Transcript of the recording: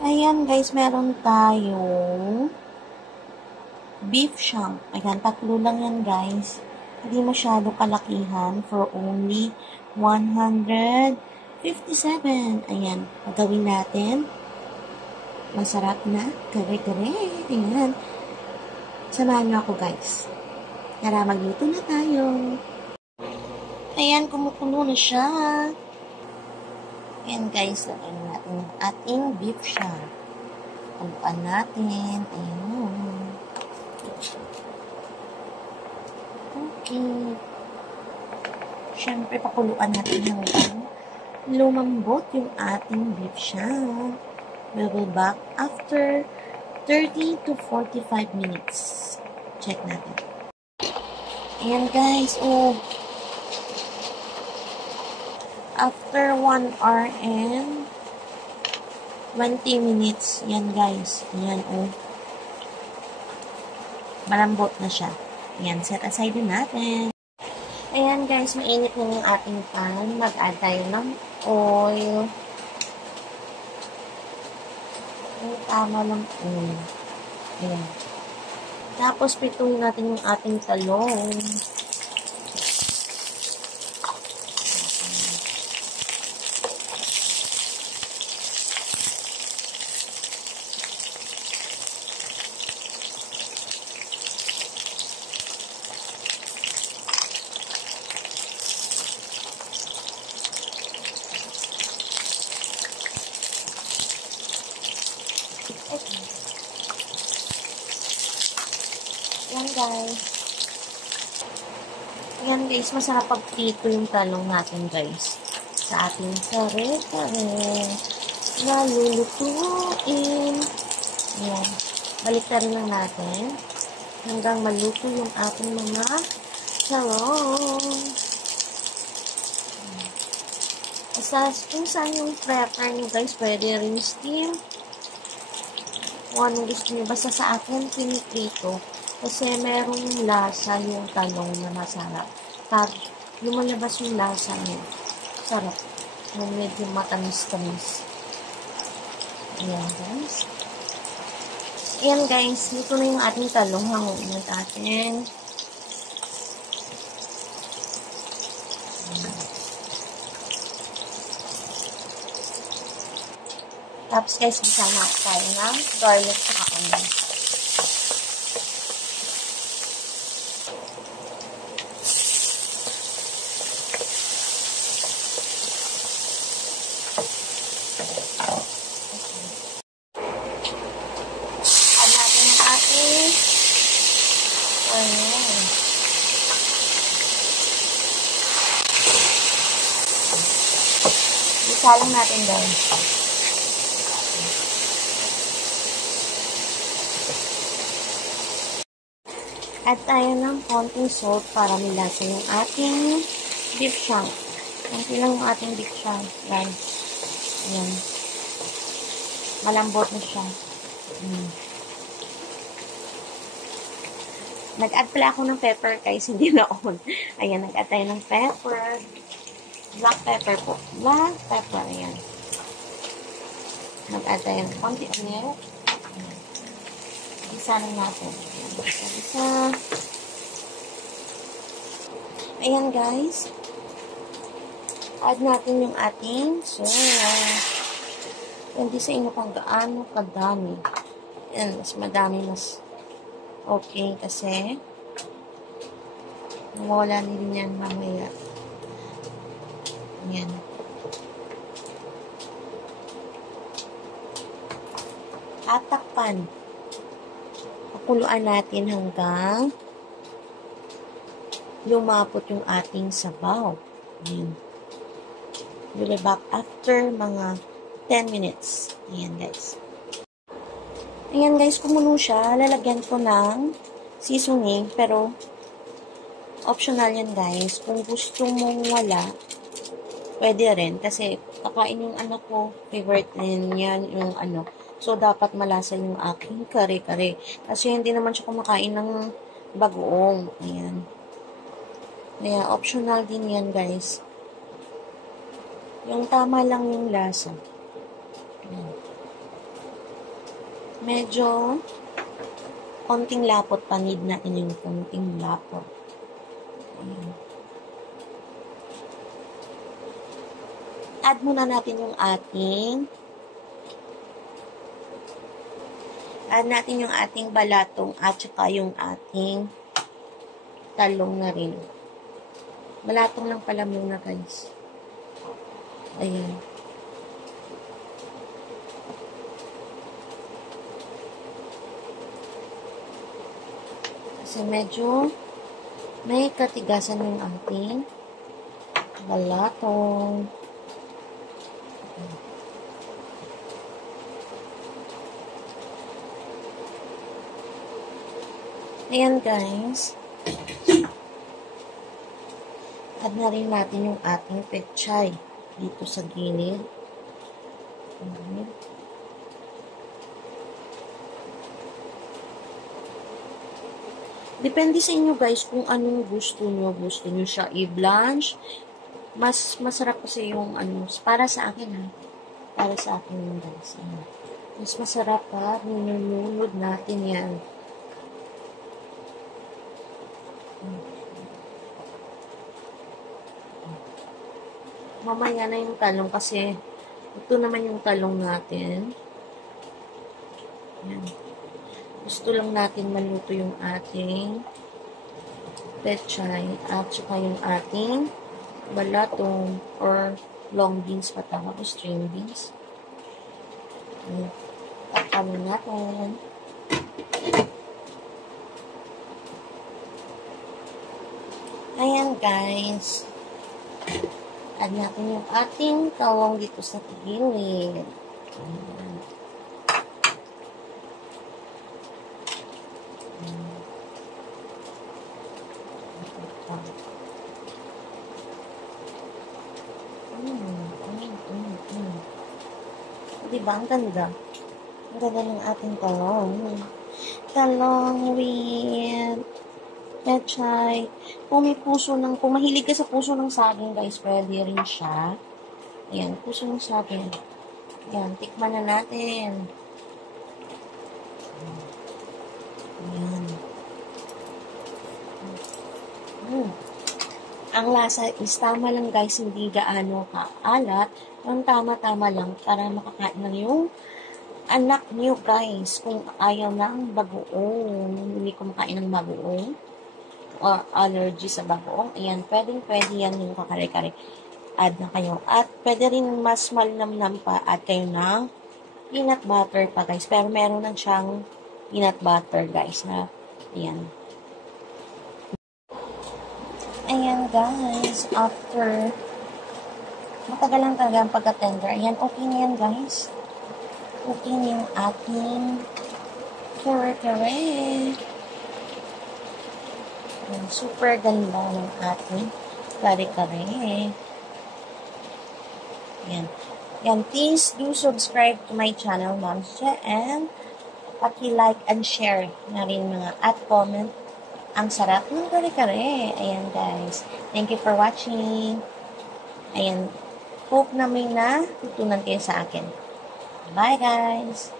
Ayan guys, meron tayong beef shank. Ayan, tatlo lang yan guys. Hindi masyado kalakihan for only 157. Ayan, gagawin natin. Masarap na. Kare-kare. Ayan. Samahan nyo ako guys. Tara, magluto na tayo. Ayan, kumukulo na siya. Ayan guys, lagyan natin yung ating beef shank. Kuluan natin. Ayan. Okay. Siyempre, pakuluan natin hanggang lumambot yung ating beef shank. We will back after 30 to 45 minutes. Check natin. Ayan guys, oh. After 1 hour and 20 minutes, yan guys. Ayan, oh. Malambot na siya. Ayan, set aside din natin. Ayan guys, mainit na yung ating pan. Mag-add tayo ng oil. Tama lang oil. Ayan. Tapos, pituin natin yung ating talong. Okay. Yan guys. Yan guys, masarap pagprito yung talong natin guys. Sa ating kare-kare na lulutuin. Yan. Baliktarin lang natin hanggang maluto yung ating mga talong. Kung saan yung prefer nyo guys, pwede rin steam. Kung anong gusto nyo. Basta sa akin, piniprito. Kasi merong lasa yung talong na masarap. Pag lumalabas yung lasa niya, sarap. Yung medyo matamis-tamis. Ayan guys. Ayan guys, ito na yung ating talong. Hanguin natin. Tapos guys, bisama tayo ng garlic sa onion. Add natin yung ating onion. Bisa lang natin guys. Add tayo ng konting salt para milasa yung ating beef shank. Konti lang yung ating beef shank, guys. Ayan. Malambot na siya. Nag-add pala ako ng pepper, guys. Hindi na on. Ayan, nag-add tayo ng pepper. Black pepper po. Black pepper, ayan. Nag-add tayo ng konti ulit. Isa lang natin. Isa. Ayan guys. Add natin yung ating sauce. Hindi sa inyo kung gaano kadami. Ayan, mas madami, mas okay kasi wala din yan mamaya. Ayan. Tatakpan. Pakuluan natin hanggang lumapot yung ating sabaw. Ayan. We'll be back after mga 10 minutes. Ayan guys. Ayan guys, kumulo siya. Lalagyan ko ng seasoning. Pero, optional yan guys. Kung gusto mong wala, pwede rin. Kasi, kakain yung anak ko. Favorite din yan yung ano. So, dapat malasa yung aking kare-kare. Kasi, hindi naman siya kumakain ng bagoong. Ayan. Kaya, optional din yan, guys. Yung tama lang yung lasa. Ayan. medyo konting lapot pa. Need natin yung konting lapot. Ayan. Add muna natin yung ating balatong at saka yung ating talong na rin. Balatong lang pala muna, guys. Ayan. Kasi medyo may katigasan yung ating balatong. Ayan, guys. Add na rin natin yung ating pechay dito sa gilid. Depende sa inyo, guys, kung anong gusto nyo. Gusto nyo siya i-blanch. Mas masarap kasi yung para sa akin, ha. Para sa akin, guys. Mas masarap, ha. Ninunod natin yan. Mamaya na yung talong kasi ito naman yung talong natin. Yan. Gusto lang natin maluto yung ating pechay at saka yung ating balatong or long beans pa tawag o string beans. Takamin natin. Ayan, guys. Add natin yung ating tawang dito sa gilid. Ayan. Diba? Ang ganda. Ang ganda ng ating talong. Talong with pechay. Kung mahilig ka sa puso ng saging, guys, pwede rin siya. Ayan, puso ng saging. Ayan, tikman na natin. Ayan. Ang lasa is tama lang, guys, hindi gaano kaalat. Ang tama-tama lang para makakain ng yung anak niyo, guys. Kung ayaw ng bagoong, hindi kumakain ng bagoong, o allergy sa bagoong, ayan, pwede yan yung kakare-kare. Add na kayo. At pwede rin mas malinamnam pa, add kayo ng peanut butter pa, guys. Pero meron na siyang peanut butter, guys, na, ayan. Ayan, guys, after matagal lang talaga ang pagka-tender. Ayan, okay na yan, guys. Okay na yung ating kare-kare. Super ganda ng ating kare-kare. Yan. Yan. Please do subscribe to my channel, Mom's Che, and paki-like and share na rin mga at comment. Ang sarap ng kare-kare. Ayan, guys. Thank you for watching. Ayan. Hope na may natutunan kayo sa akin. Bye, guys.